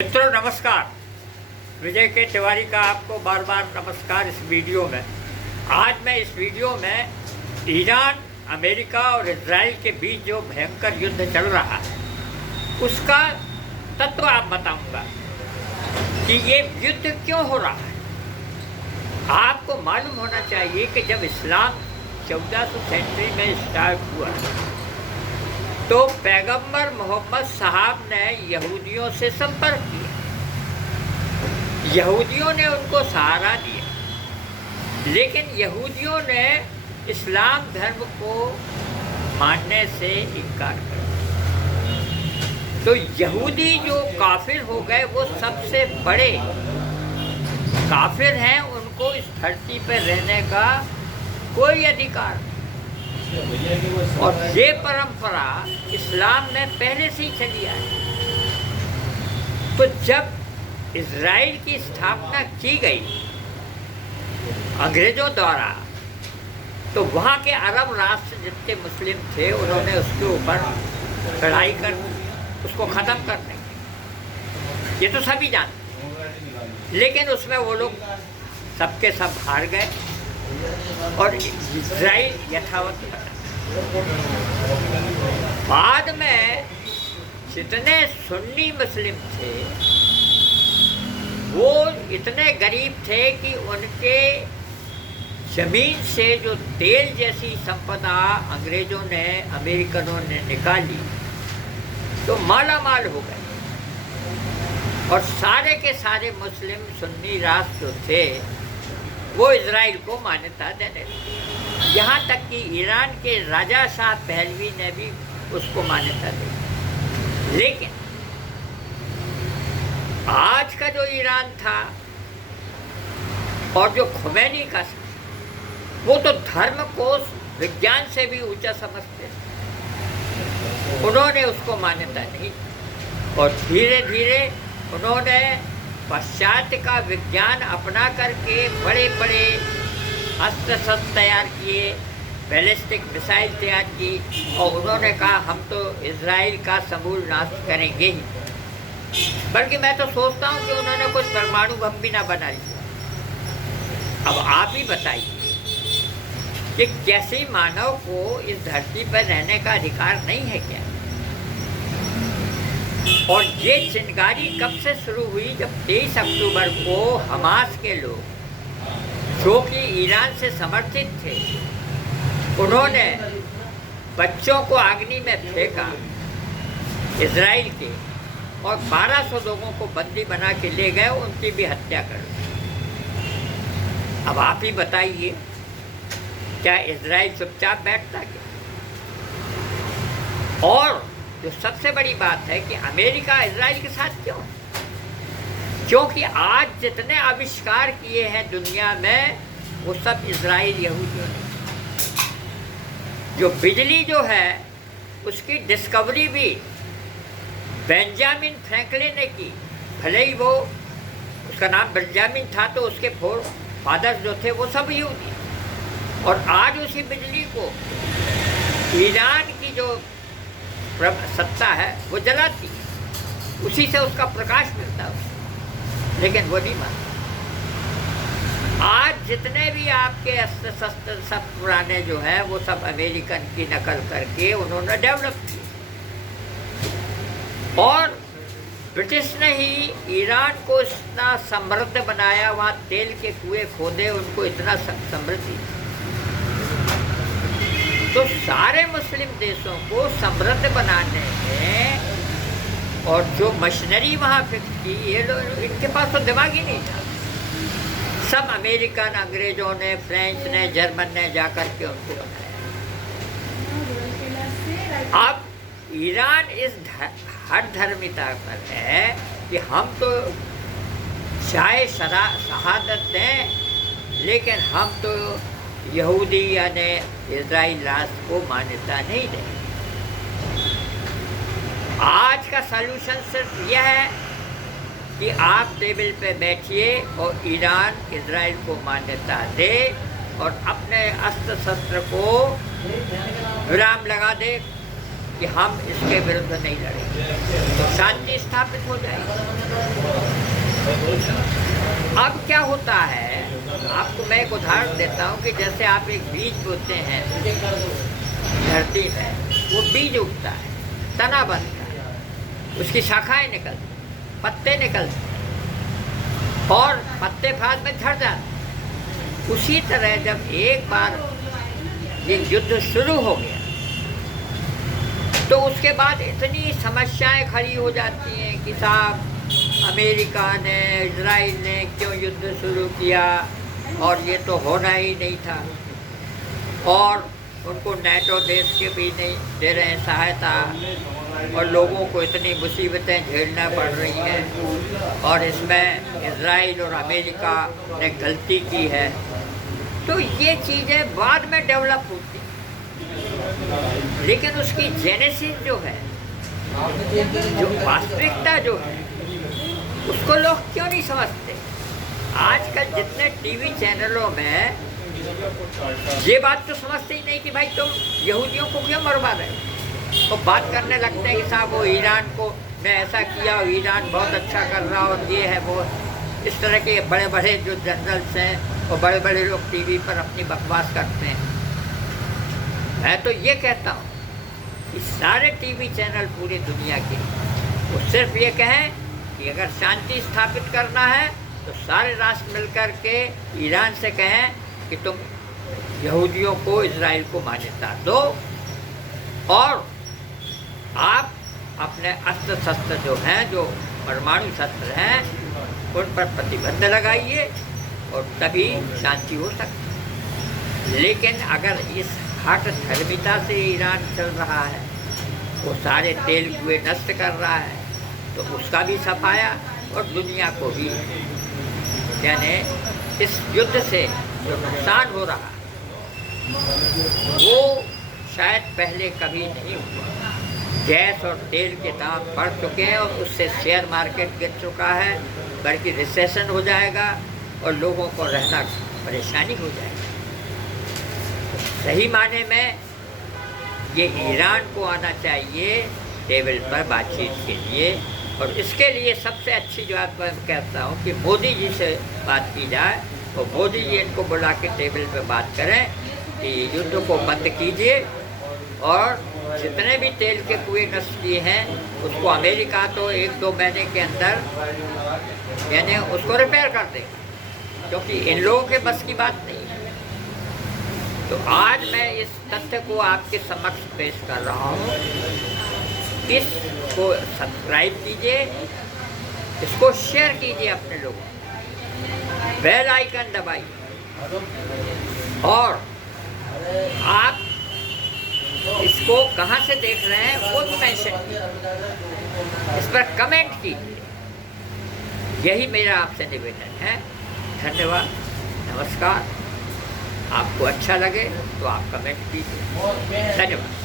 मित्रों नमस्कार। विजय के तिवारी का आपको बार बार नमस्कार। इस वीडियो में आज मैं इस वीडियो में ईरान, अमेरिका और इजराइल के बीच जो भयंकर युद्ध चल रहा है उसका तत्व आप बताऊंगा कि ये युद्ध क्यों हो रहा है। आपको मालूम होना चाहिए कि जब इस्लाम 1400 सेंचुरी में स्टार्ट हुआ तो पैगंबर मोहम्मद साहब ने यहूदियों से संपर्क किया। यहूदियों ने उनको सहारा दिया, लेकिन यहूदियों ने इस्लाम धर्म को मानने से इनकार कर दिया। तो यहूदी जो काफिर हो गए वो सबसे बड़े काफिर हैं, उनको इस धरती पर रहने का कोई अधिकार नहीं। और ये परंपरा इस्लाम में पहले से ही चली आई। तो जब इजराइल की स्थापना की गई अंग्रेजों द्वारा, तो वहाँ के अरब राष्ट्र जितने मुस्लिम थे उन्होंने उसके ऊपर लड़ाई कर उसको ख़त्म करने की, ये तो सभी जानते। लेकिन उसमें वो लोग सबके सब हार गए और इजराइल यथावत बना। बाद में जितने सुन्नी मुस्लिम थे वो इतने गरीब थे कि उनके जमीन से जो तेल जैसी संपदा अंग्रेजों ने, अमेरिकनों ने निकाली तो माला माल हो गए। और सारे के सारे मुस्लिम सुन्नी राष्ट्र जो थे वो इजराइल को मान्यता देने लगे। यहाँ तक कि ईरान के राजा शाह पहलवी ने भी उसको मान्यता दी। लेकिन आज का जो ईरान था और जो खुमैनी का, वो तो धर्म को विज्ञान से भी ऊंचा समझते थे। उन्होंने उसको मान्यता नहीं, और धीरे धीरे उन्होंने पाश्चात्य का विज्ञान अपना करके बड़े बड़े अस्त्र शस्त्र तैयार किए, बैलिस्टिक मिसाइल तैयार की, और उन्होंने कहा हम तो इजराइल का समूल नाश करेंगे ही। बल्कि मैं तो सोचता हूँ कि उन्होंने कुछ परमाणु बम भी ना बना लिया। अब आप ही बताइए कि कैसे मानव को इस धरती पर रहने का अधिकार नहीं है क्या? और ये चिंगारी कब से शुरू हुई? जब 23 अक्टूबर को हमास के लोग जो कि ईरान से समर्थित थे, उन्होंने बच्चों को अग्नि में फेंका इजराइल के, और 1200 लोगों को बंदी बना के ले गए, उनकी भी हत्या कर दी। अब आप ही बताइए, क्या इजराइल चुपचाप बैठता क्या? और जो सबसे बड़ी बात है कि अमेरिका इजराइल के साथ क्यों? क्योंकि आज जितने आविष्कार किए हैं दुनिया में वो सब इजराइल यहूदियों ने। जो बिजली जो है उसकी डिस्कवरी भी बेंजामिन फ्रैंकलिन ने की। भले ही वो, उसका नाम बेंजामिन था, तो उसके फोर फादर्स जो थे वो सब यहूदी। और आज उसी बिजली को ईरान की जो सत्ता है वो जलाती है, उसी से उसका प्रकाश मिलता है, लेकिन वो नहीं मानता। आज जितने भी आपके अस्त्र शस्त्र सब पुराने जो हैं वो सब अमेरिकन की नकल करके उन्होंने डेवलप किए। और ब्रिटिश ने ही ईरान को इतना समृद्ध बनाया, वहाँ तेल के कुएं खोदे, उनको इतना समृद्धि। तो सारे मुस्लिम देशों को समृद्ध बनाने में और जो मशीनरी वहाँ फिक्स की, ये लोग, इनके पास तो दिमाग ही नहीं था। सब अमेरिकन, अंग्रेजों ने, फ्रेंच ने, जर्मन ने जाकर के उनको बनाया। अब ईरान इस हर धर्मिता पर है कि हम तो चाहे शहादत दें, लेकिन हम तो यहूदी यानी इजराइल राष्ट्र को मान्यता नहीं दें। आज का सलूशन सिर्फ यह है कि आप टेबल पे बैठिए और ईरान इजराइल को मान्यता दे और अपने अस्त्र शस्त्र को विराम लगा दे, कि हम इसके विरुद्ध नहीं लड़ेंगे, तो शांति स्थापित हो जाएगी। अब क्या होता है, आपको मैं एक उदाहरण देता हूँ कि जैसे आप एक बीज बोते हैं धरती में, वो बीज उगता है, तना बनता है, उसकी शाखाएं निकलती, पत्ते निकलते और पत्ते बाद में झड़ जाते। उसी तरह जब एक बार ये युद्ध शुरू हो गया तो उसके बाद इतनी समस्याएं खड़ी हो जाती हैं कि साहब अमेरिका ने, इजराइल ने क्यों युद्ध शुरू किया, और ये तो होना ही नहीं था, और उनको नेटो देश के भी नहीं दे रहे हैं सहायता, और लोगों को इतनी मुसीबतें झेलना पड़ रही हैं, और इसमें इजराइल और अमेरिका ने गलती की है। तो ये चीज़ें बाद में डेवलप होती हैं, लेकिन उसकी जेनेसिस जो है, जो वास्तविकता जो है, उसको लोग क्यों नहीं समझते। आजकल जितने टीवी चैनलों में ये बात तो समझते ही नहीं कि भाई तुम यहूदियों को क्यों मरवा रहे हो। तो बात करने लगते हैं कि साहब वो ईरान को ने ऐसा किया, ईरान बहुत अच्छा कर रहा, और ये है वो। इस तरह के बड़े बड़े जो जनरल्स हैं और बड़े बड़े लोग टीवी पर अपनी बकवास करते हैं। मैं तो ये कहता हूँ कि सारे टीवी चैनल पूरी दुनिया के, वो सिर्फ ये कहें कि अगर शांति स्थापित करना है तो सारे राष्ट्र मिलकर के ईरान से कहें कि तुम यहूदियों को, इजराइल को मान्यता दो, और आप अपने अस्त्र शस्त्र जो हैं, जो परमाणु शस्त्र हैं, उन पर प्रतिबंध लगाइए, और तभी शांति हो सकती है। लेकिन अगर इस हठ धर्मिता से ईरान चल रहा है, वो सारे तेल कुएं नष्ट कर रहा है, तो उसका भी सफाया, और दुनिया को भी, यानी इस युद्ध से जो नुकसान हो रहा है वो शायद पहले कभी नहीं हुआ। गैस और तेल के दाम बढ़ चुके हैं, और उससे शेयर मार्केट गिर चुका है, बल्कि रिसेशन हो जाएगा और लोगों को रहना परेशानी हो जाएगी। सही माने में ये ईरान को आना चाहिए टेबल पर बातचीत के लिए, और इसके लिए सबसे अच्छी जो बात मैं कहता हूँ कि मोदी जी से बात की जाए, तो मोदी जी इनको बुला के टेबल पर बात करें कि युद्ध को बंद कीजिए, और जितने भी तेल के कुएं नष्ट किए हैं उसको अमेरिका तो 1-2 महीने के अंदर यानी उसको रिपेयर कर देगा, क्योंकि इन लोगों के बस की बात नहीं है। तो आज मैं इस तथ्य को आपके समक्ष पेश कर रहा हूँ। इसको सब्सक्राइब कीजिए, इसको शेयर कीजिए अपने लोगों, बेल आइकन दबाइए, और आप इसको कहाँ से देख रहे हैं वो भी मेंशन कीजिए, इस पर कमेंट कीजिए। यही मेरा आपसे निवेदन है। धन्यवाद, नमस्कार। आपको अच्छा लगे तो आप कमेंट कीजिए। धन्यवाद।